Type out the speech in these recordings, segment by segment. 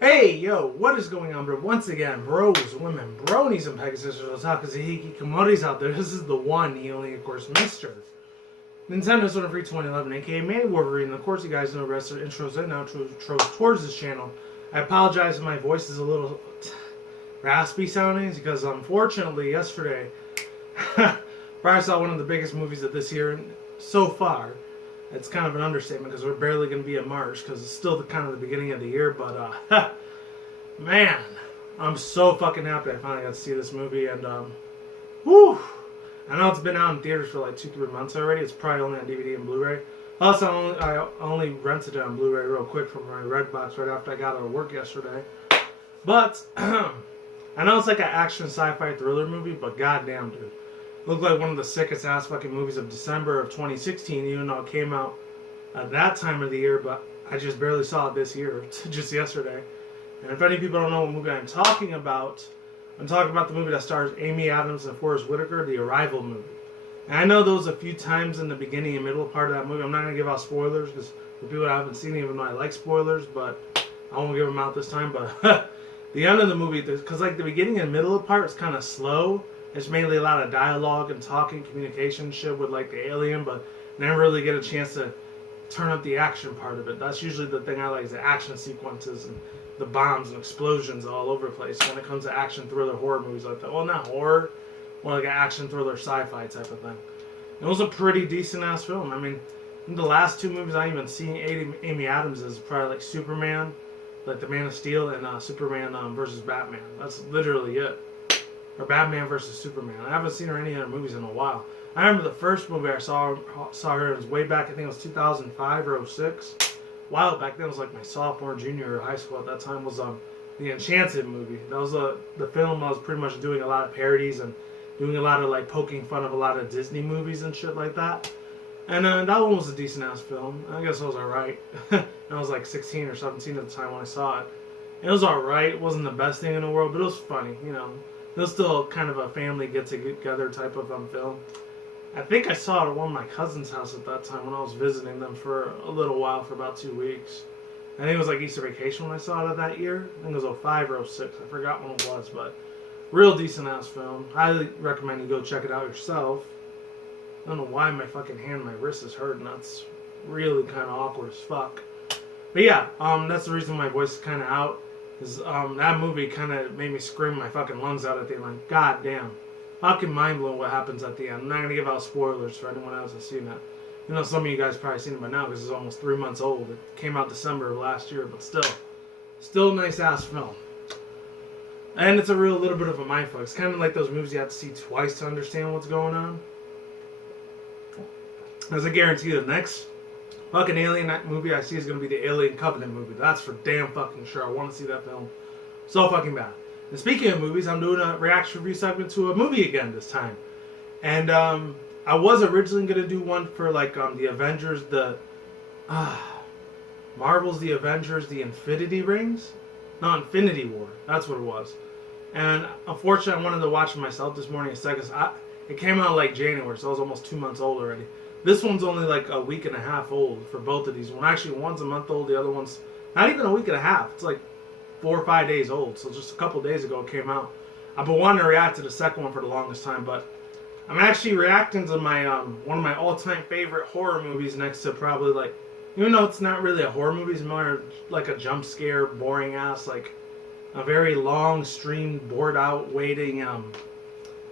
Hey, yo, what is going on, bro? Once again, bros, women, bronies, and Pegasus, Otaku, Zahiki, Komodis out there. This is the one, the only, of course, Mr. Nintendo's One Free 2011, aka Manny Wolverine. And of course, you guys know the rest of the intros and outros towards this channel. I apologize if my voice is a little raspy sounding, because unfortunately, yesterday, I saw one of the biggest movies of this year so far. It's kind of an understatement because we're barely going to be in March because it's still kind of the beginning of the year. But, man, I'm so fucking happy I finally got to see this movie. And, whew, I know it's been out in theaters for like 2-3 months already. It's probably only on DVD and Blu-ray. Plus, I only rented it on Blu-ray real quick from my Redbox right after I got out of work yesterday. But, I know it's like an action sci-fi thriller movie, but goddamn, dude. Looked like one of the sickest ass fucking movies of December of 2016, even though it came out at that time of the year, but I just barely saw it this year, just yesterday. And if any people don't know what movie I'm talking about the movie that stars Amy Adams and Forrest Whitaker, the Arrival movie. And I know there was a few times in the beginning and middle part of that movie. I'm not going to give out spoilers, because for people that haven't seen it, even though I like spoilers, but I won't give them out this time. But the end of the movie, because like the beginning and middle part is kind of slow. It's mainly a lot of dialogue and talking, communication shit with like the alien, but never really get a chance to turn up the action part of it. That's usually the thing I like, is the action sequences and the bombs and explosions all over the place when it comes to action thriller horror movies like that. Well, not horror, more like an action thriller sci-fi type of thing. It was a pretty decent ass film. I mean, in the last two movies I even seen Amy Adams is probably like Superman, like the Man of Steel, and Superman versus Batman. That's literally it. Or Batman versus Superman. I haven't seen her in any other movies in a while. I remember the first movie I saw her was way back, I think it was 2005 or 06. A while back then, it was like my sophomore, junior high school at that time, was the Enchanted movie. That was the film I was pretty much doing a lot of parodies and doing a lot of like poking fun of a lot of Disney movies and shit like that. And that one was a decent ass film. I guess it was alright. I was like 16 or 17 at the time when I saw it. It was alright. It wasn't the best thing in the world, but it was funny, you know. It was still kind of a family get-together type of film. I think I saw it at one of my cousin's house at that time when I was visiting them for a little while, for about 2 weeks. I think it was like Easter vacation when I saw it that year. I think it was 05 or 06. I forgot when it was, but real decent-ass film. Highly recommend you go check it out yourself. I don't know why my fucking hand, my wrist is hurting. That's really kind of awkward as fuck. But yeah, that's the reason my voice is kind of out. That movie kind of made me scream my fucking lungs out at the end. Like, god damn. Fucking mind blowing what happens at the end. I'm not going to give out spoilers for anyone else that's seen it. You know, some of you guys probably seen it by now because it's almost 3 months old. It came out December of last year, but still a nice ass film. And it's a real little bit of a mindfuck. It's kind of like those movies you have to see twice to understand what's going on. As I guarantee the next fucking alien movie I see is going to be the Alien Covenant movie. That's for damn fucking sure. I want to see that film so fucking bad. And speaking of movies, I'm doing a reaction review segment to a movie again this time. And I was originally going to do one for like the Avengers, Marvel's The Avengers, the Infinity Rings? No, Infinity War. That's what it was. And unfortunately, I wanted to watch it myself this morning instead because it came out like January, so I was almost 2 months old already. This one's only like a week and a half old for both of these. Actually, one's a month old, the other one's not even a week and a half. It's like 4 or 5 days old. So just a couple days ago it came out. I've been wanting to react to the second one for the longest time, but I'm actually reacting to my one of my all-time favorite horror movies next to probably like, even though it's not really a horror movie, it's more like a jump scare, boring ass, like a very long streamed, bored out, waiting,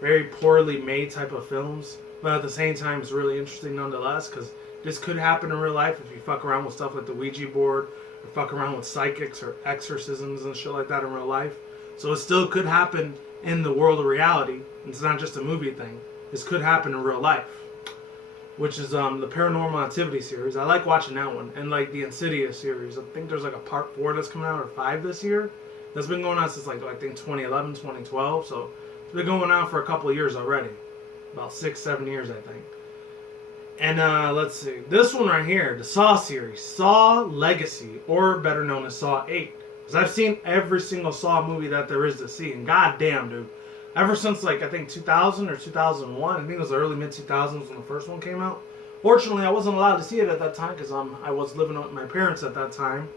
very poorly made type of films. But at the same time, it's really interesting nonetheless, because this could happen in real life if you fuck around with stuff like the Ouija board, or fuck around with psychics or exorcisms and shit like that in real life. So it still could happen in the world of reality. It's not just a movie thing. This could happen in real life, which is the Paranormal Activity series. I like watching that one, and like the Insidious series. I think there's like a part 4 that's coming out, or 5 this year. That's been going on since like I think 2011, 2012. So it's been going on for a couple of years already. About 6-7 years, I think. And let's see. This one right here, the Saw series. Saw Legacy, or better known as Saw 8. Because I've seen every single Saw movie that there is to see. And goddamn, dude. Ever since, like, I think 2000 or 2001. I think it was the early mid-2000s when the first one came out. Fortunately, I wasn't allowed to see it at that time because I was living with my parents at that time.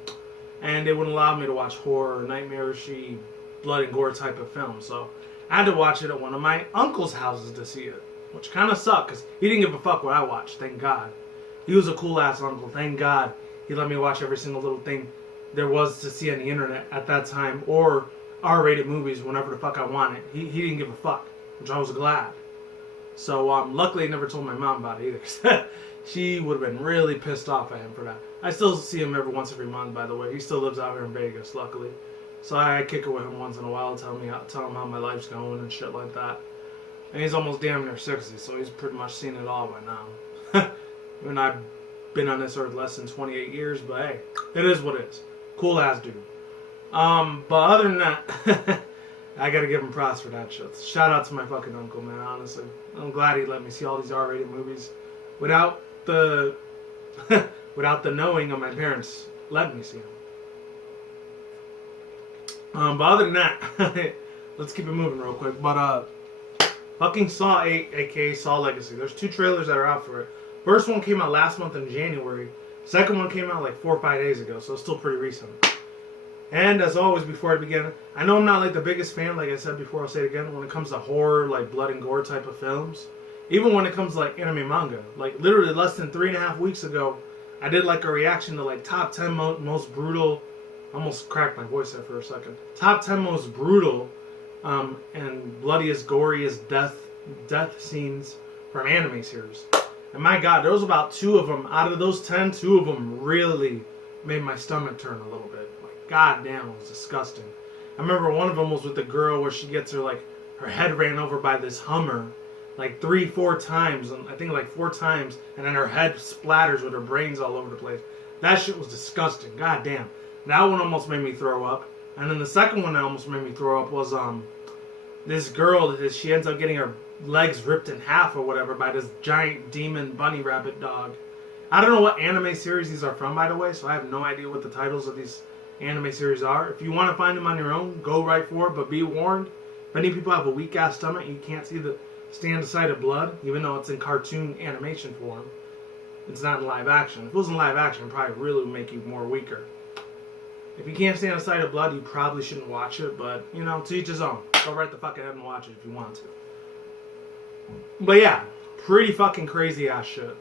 and they wouldn't allow me to watch horror, nightmarish-y, blood and gore type of films. So I had to watch it at one of my uncle's houses to see it, which kind of sucked because he didn't give a fuck what I watched. Thank God. He was a cool ass uncle. Thank God he let me watch every single little thing there was to see on the internet at that time, or R-rated movies whenever the fuck I wanted. He didn't give a fuck, which I was glad. So luckily I never told my mom about it either, because she would have been really pissed off at him for that. I still see him every month, by the way. He still lives out here in Vegas, luckily. So I kick it with him once in a while, tell him how my life's going and shit like that. And he's almost damn near 60, so he's pretty much seen it all by now. And I've been on this earth less than 28 years, but hey, it is what it is. Cool ass dude. But other than that, I gotta give him props for that shit. Shout out to my fucking uncle, man, honestly. I'm glad he let me see all these R-rated movies without the without the knowing of my parents letting me see them. But other than that, let's keep it moving real quick. But fucking Saw 8, aka Saw Legacy. There's 2 trailers that are out for it. First one came out last month in January. Second one came out like 4 or 5 days ago, so it's still pretty recent. And as always, before I begin, I know I'm not like the biggest fan, like I said before, I'll say it again, when it comes to horror, like blood and gore type of films. Even when it comes to like anime manga. Like literally less than 3.5 weeks ago, I did like a reaction to like top 10 most brutal, I almost cracked my voice there for a second. Top 10 most brutal and bloodiest, goriest death scenes from anime series. And my God, there was about 2 of them. Out of those 10, 2 of them really made my stomach turn a little bit. Like, God damn, it was disgusting. I remember one of them was with the girl where she gets her head ran over by this Hummer like 3-4 times, and I think like 4 times, and then her head splatters with her brains all over the place. That shit was disgusting. God damn. That one almost made me throw up. And then the second one that almost made me throw up was this girl that she ends up getting her legs ripped in half or whatever by this giant demon bunny rabbit dog. I don't know what anime series these are from, by the way, so I have no idea what the titles of these anime series are. If you want to find them on your own, go right for it, but be warned, if any people have a weak ass stomach and you can't stand the sight of blood, even though it's in cartoon animation form, it's not in live action. If it was in live action, it probably really would make you more weaker. If you can't stand the sight of blood, you probably shouldn't watch it, but, you know, to each his own. Go right the fuck ahead and watch it if you want to. But yeah, pretty fucking crazy ass shit.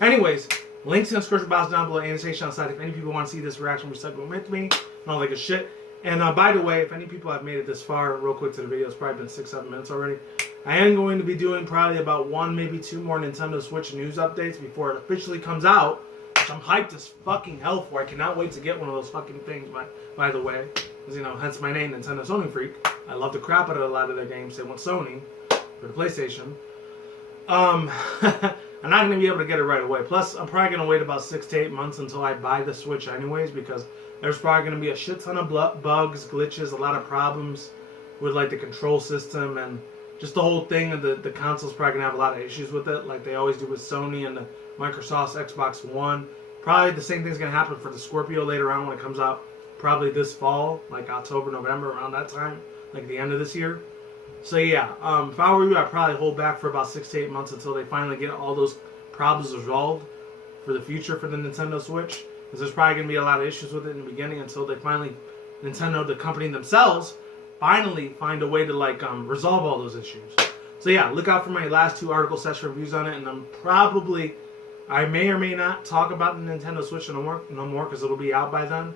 Anyways, links in the description box down below, annotation on the side if any people want to see this reaction segment with me, and all that good shit. And by the way, if any people have made it this far, real quick to the video, it's probably been 6-7 minutes already. I am going to be doing probably about 1, maybe 2 more Nintendo Switch news updates before it officially comes out, which I'm hyped as fucking hell for. I cannot wait to get one of those fucking things, by the way. Because, you know, hence my name, Nintendo Sony Freak. I love the crap out of a lot of their games. They want Sony for the PlayStation. I'm not going to be able to get it right away. Plus, I'm probably going to wait about 6 to 8 months until I buy the Switch anyways, because there's probably going to be a shit ton of bugs, glitches, a lot of problems with like the control system and just the whole thing. And the console's probably going to have a lot of issues with it, like they always do with Sony and the Microsoft's Xbox One. Probably the same thing's going to happen for the Scorpio later on when it comes out, probably this fall, like October, November, around that time, like the end of this year. So yeah, if I were you, I'd probably hold back for about 6 to 8 months until they finally get all those problems resolved for the future for the Nintendo Switch. Because there's probably going to be a lot of issues with it in the beginning until they finally, Nintendo, the company themselves, finally find a way to like resolve all those issues. So yeah, look out for my last 2 article session reviews on it, and I may or may not talk about the Nintendo Switch no more because it'll be out by then.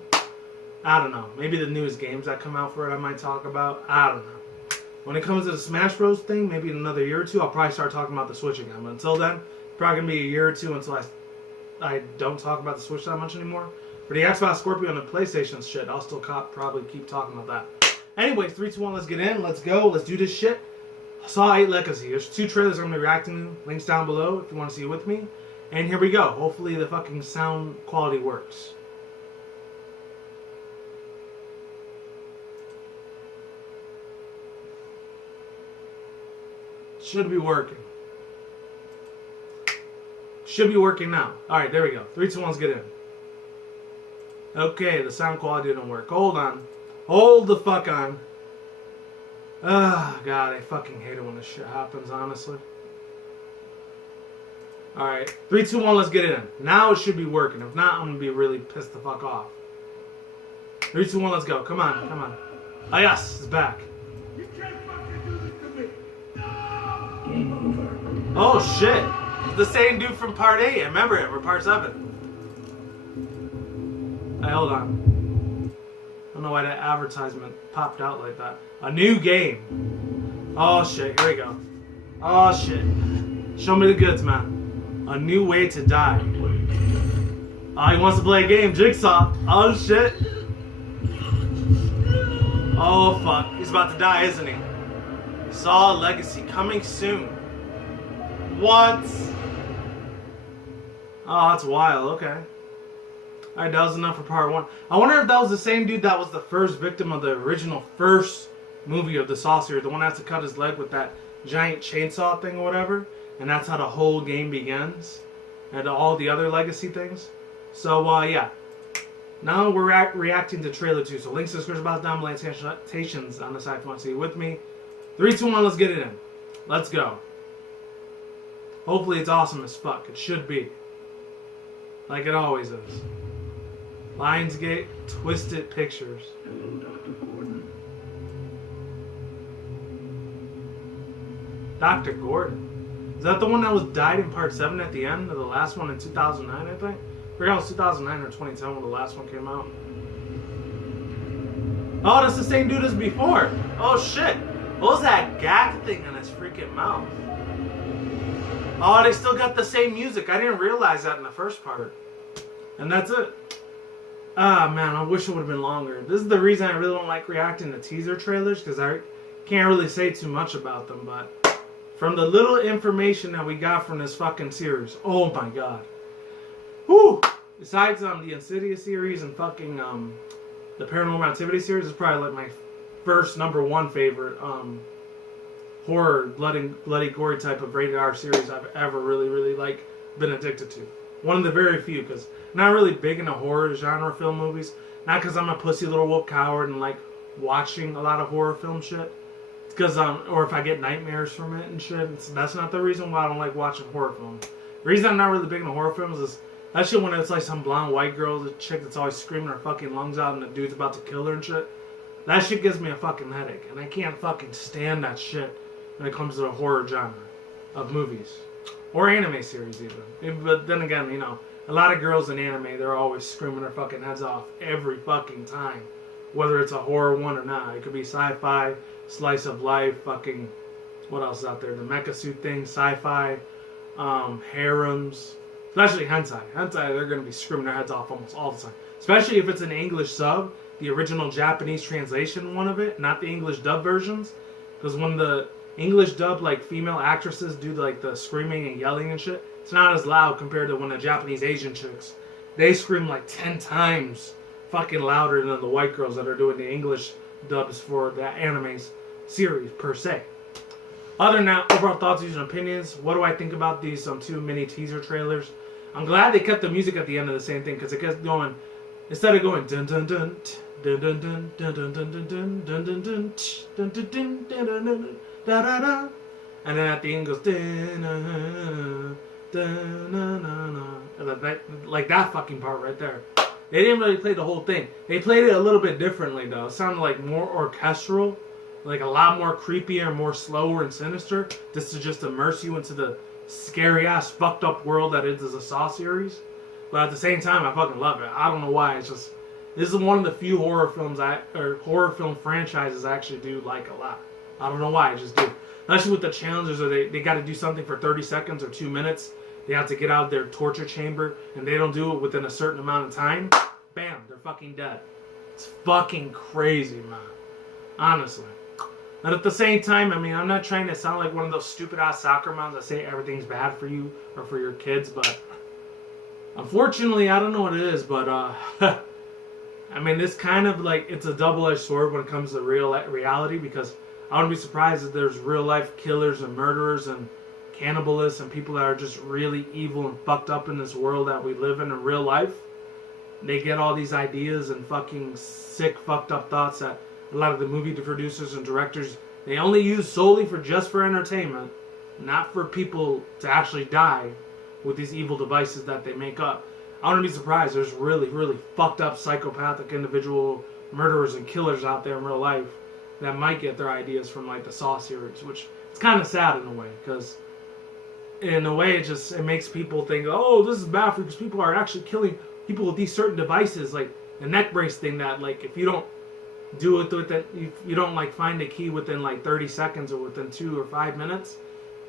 I don't know. Maybe the newest games that come out for it I might talk about. I don't know. When it comes to the Smash Bros. Thing, maybe in another year or 2, I'll probably start talking about the Switch again. But until then, it's probably going to be a year or 2 until I don't talk about the Switch that much anymore. For the Xbox Scorpio and the PlayStation shit, I'll still probably keep talking about that. Anyways, 3, 2, 1, let's get in. Let's go. Let's do this shit. Saw 8 Legacy. There's 2 trailers I'm going to be reacting to. Links down below if you want to see it with me. And here we go. Hopefully the fucking sound quality works. Should be working. Should be working now. Alright, there we go. 3, 2, 1, let's get in. Okay, the sound quality didn't work. Hold on. Hold the fuck on. Ah, God, I fucking hate it when this shit happens, honestly. Alright, 3, 2, 1, let's get it in. Now it should be working. If not, I'm gonna be really pissed the fuck off. 3, 2, 1, let's go. Come on, come on. Ah, yes, it's back. You can't fucking do this to me. No! Game over. Oh, shit. It's the same dude from part 8. I remember it. We're part 7. Hey, hold on. I don't know why that advertisement popped out like that. A new game. Oh, shit. Here we go. Oh, shit. Show me the goods, man. A new way to die. Oh, he wants to play a game. Jigsaw. Oh, shit. Oh, fuck. He's about to die, isn't he? Saw Legacy coming soon. What? Oh, that's wild. Okay. Alright, that was enough for part 1. I wonder if that was the same dude that was the first victim of the original first movie of the Saw series. The one that has to cut his leg with that giant chainsaw thing or whatever. And that's how the whole game begins. And all the other Legacy things. So, yeah. Now we're reacting to trailer 2. So links to the description box down below. Annotations on the side if you want to see it with me. 3, 2, 1, let's get it in. Let's go. Hopefully it's awesome as fuck. It should be. Like it always is. Lionsgate Twisted Pictures. Hello, Dr. Gordon. Dr. Gordon. Is that the one that was died in part 7 at the end of the last one in 2009, I think? I forgot it was 2009 or 2010 when the last one came out. Oh, that's the same dude as before. Oh, shit. What was that gag thing in his freaking mouth? Oh, they still got the same music. I didn't realize that in the first part. And that's it. Ah, man, I wish it would have been longer. This is the reason I really don't like reacting to teaser trailers, because I can't really say too much about them, but from the little information that we got from this fucking series, oh my god. Whew! Besides the Insidious series and fucking the Paranormal Activity series, is probably like my first #1 favorite horror, bloody, gory type of rated R series I've ever really like been addicted to. One of the very few, because I'm not really big into horror genre film movies. Not because I'm a pussy little wolf coward and like watching a lot of horror film shit. It's because or if I get nightmares from it and shit. That's not the reason why I don't like watching horror films. The reason I'm not really big into horror films is that shit when it's like some blonde white girl, the chick that's always screaming her fucking lungs out and the dude's about to kill her and shit. That shit gives me a fucking headache. And I can't fucking stand that shit when it comes to the horror genre of movies. Or anime series even. But then again, you know, a lot of girls in anime, they're always screaming their fucking heads off every fucking time. Whether it's a horror one or not. It could be sci-fi, slice of life, fucking, what else is out there? The mecha suit thing, sci-fi, harems. Especially hentai. Hentai, they're going to be screaming their heads off almost all the time. Especially if it's an English sub, the original Japanese translation one of it, not the English dub versions. Because when the English dub, like, female actresses do, like, the screaming and yelling and shit, it's not as loud compared to when the Japanese Asian chicks, they scream, like, 10 times fucking louder than the white girls that are doing the English dubs for the anime series, per se. Other than that, overall thoughts, views, and opinions. What do I think about these 2 mini teaser trailers? I'm glad they kept the music at the end of the same thing, because it gets going, instead of going dun dun dun dun dun dun dun dun dun dun dun dun dun dun dun dun dun dun dun da da da, and then at the end goes like that fucking part right there. They didn't really play the whole thing. They played it a little bit differently though. It sounded like more orchestral, like a lot more creepier, more slower and sinister. This to just immerse you into the scary ass fucked up world that is the Saw series. But at the same time, I fucking love it. I don't know why. It's just, this is one of the few horror films horror film franchises I actually do like a lot. I don't know why, I just do. Especially with the challenges, or they got to do something for 30 seconds or 2 minutes. They have to get out of their torture chamber, and they don't do it within a certain amount of time. Bam, they're fucking dead. It's fucking crazy, man. Honestly. But at the same time, I mean, I'm not trying to sound like one of those stupid-ass soccer moms that say everything's bad for you or for your kids, but unfortunately, I don't know what it is, but I mean, it's kind of like, it's a double-edged sword when it comes to reality, because I wouldn't be surprised if there's real-life killers and murderers and cannibalists and people that are just really evil and fucked up in this world that we live in real life. They get all these ideas and fucking sick, fucked up thoughts that a lot of the movie producers and directors, they only use solely for entertainment, not for people to actually die with these evil devices that they make up. I wouldn't be surprised. There's really, really fucked up psychopathic individual murderers and killers out there in real life that might get their ideas from like the Saw series, which it's kind of sad in a way, because in a way it makes people think, oh, this is bad for you, because people are actually killing people with these certain devices, like the neck brace thing, that like if you don't do it with it, you don't like find the key within like 30 seconds or within 2 or 5 minutes,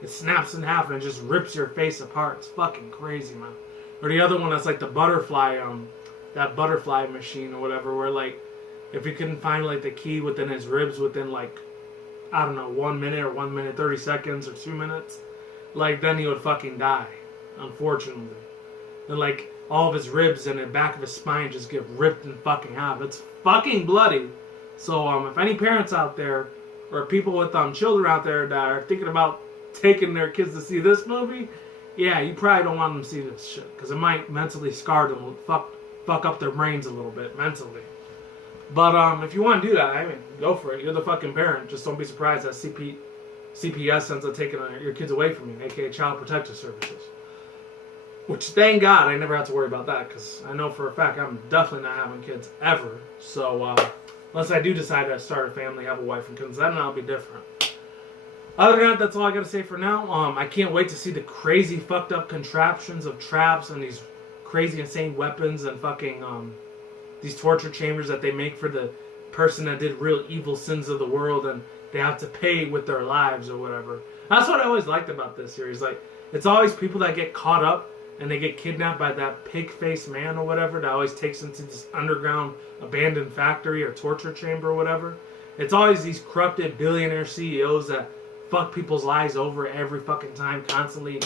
it snaps in half and it just rips your face apart. It's fucking crazy, man. Or the other one that's like the butterfly, that butterfly machine or whatever, where like if you couldn't find like the key within his ribs within like, I don't know, 1 minute or 1 minute 30 seconds or 2 minutes, like then he would fucking die, unfortunately. And like all of his ribs and the back of his spine just get ripped in fucking half. It's fucking bloody. So if any parents out there or people with children out there that are thinking about taking their kids to see this movie, yeah, you probably don't want them to see this shit, because it might mentally scar them, fuck up their brains a little bit mentally. But if you want to do that, I mean, go for it. You're the fucking parent. Just don't be surprised that CPS ends up taking your kids away from you, aka Child Protective Services. Which, thank God, I never have to worry about that, because I know for a fact I'm definitely not having kids ever. So unless I do decide to start a family, have a wife and kids, then I'll be different. Other than that, that's all I gotta say for now. I can't wait to see the crazy fucked up contraptions of traps and these crazy insane weapons and fucking these torture chambers that they make for the person that did real evil sins of the world, and they have to pay with their lives or whatever. That's what I always liked about this series. Like, it's always people that get caught up and they get kidnapped by that pig-faced man or whatever that always takes them to this underground abandoned factory or torture chamber or whatever. It's always these corrupted billionaire CEOs that fuck people's lives over every fucking time, constantly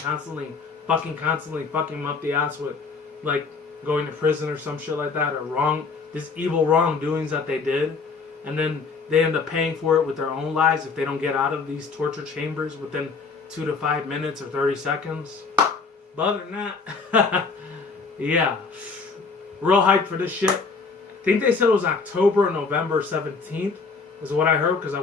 fucking them up the ass with, like, going to prison or some shit like that, or this evil wrongdoings that they did, and then they end up paying for it with their own lives if they don't get out of these torture chambers within 2 to 5 minutes or 30 seconds. But other than that, yeah, real hyped for this shit. I think they said it was October or November 17th is what I heard, because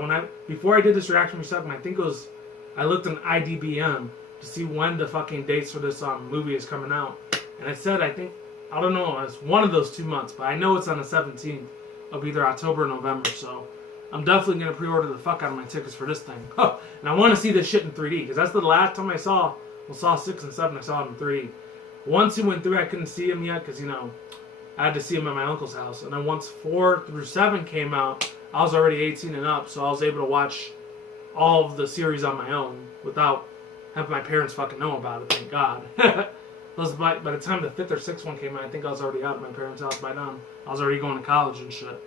before I did this reaction segment, I think it was, I looked on IDBM to see when the fucking dates for this movie is coming out, and it said, I don't know, it's one of those 2 months, but I know it's on the 17th of either October or November, so I'm definitely going to pre-order the fuck out of my tickets for this thing. And I want to see this shit in 3D, because that's the last time I saw 6 and 7, I saw it in 3D. 1, 2, and 3, I couldn't see them yet, because, I had to see them at my uncle's house, and then once 4 through 7 came out, I was already 18 and up, so I was able to watch all of the series on my own without having my parents fucking know about it, thank God. By the time the 5th or 6th one came out, I think I was already out of my parents' house by then. I was already going to college and shit.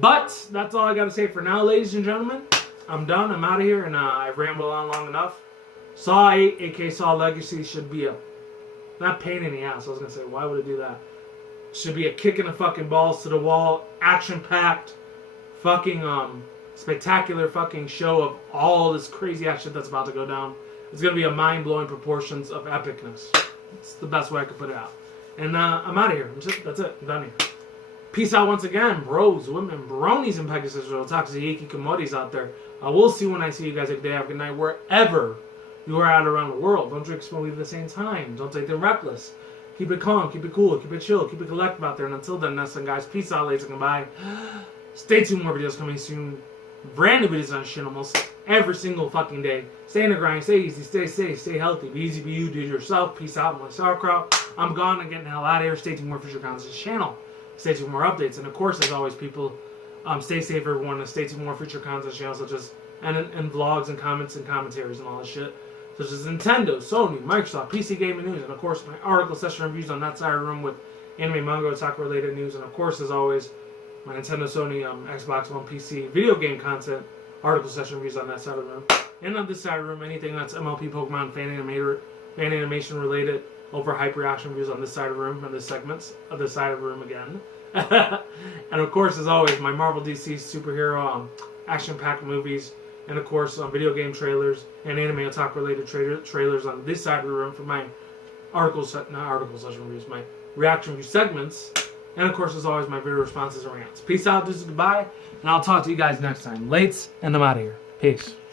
But that's all I got to say for now, ladies and gentlemen. I'm done. I'm out of here, and I've rambled on long enough. Saw 8, aka Saw Legacy, should be not pain in the ass. I was going to say, why would it do that? Should be a kick in the fucking balls to the wall, action-packed, fucking spectacular fucking show of all this crazy ass shit that's about to go down. It's going to be a mind-blowing proportions of epicness. It's the best way I could put it out. And I'm out of here. That's it. I'm done here. Peace out once again, bros, women, bronies, and Pegasus, toxic Hikikomoris out there. I will see when I see you guys. Good day, have a good night, wherever you are out around the world. Don't drink smoke at the same time. Don't take them reckless. Keep it calm, keep it cool, keep it chill, keep it collective out there. And until then, that's it, guys. Peace out, ladies, and goodbye. Stay tuned, more videos coming soon. Brand new videos on shit almost every single fucking day. Stay in the grind, stay easy, stay safe, stay healthy. Be easy, be you, do it yourself. Peace out, my sauerkraut. I'm gone. I'm getting the hell out of here. Stay tuned more future content on this channel. Stay tuned for more updates. And of course, as always, people, stay safe, everyone. And stay tuned more future content channels such as and vlogs and comments and commentaries and all that shit. Such as Nintendo, Sony, Microsoft, PC gaming news, and of course my article session reviews on that side of the room with anime, manga, otaku related news, and of course, as always, my Nintendo, Sony, Xbox One, PC video game content, article session reviews on that side of the room. And on this side of the room, anything that's MLP, Pokemon, fan animation related, over hype reaction reviews on this side of the room, and the segments of this side of the room again. And of course, as always, my Marvel, DC, superhero, action-packed movies, and of course, video game trailers and anime otaku related trailers on this side of the room for my reviews, my reaction review segments, and of course, as always, my video responses and rants. Peace out, this is goodbye, and I'll talk to you guys next time. Lates, and I'm out of here. Peace.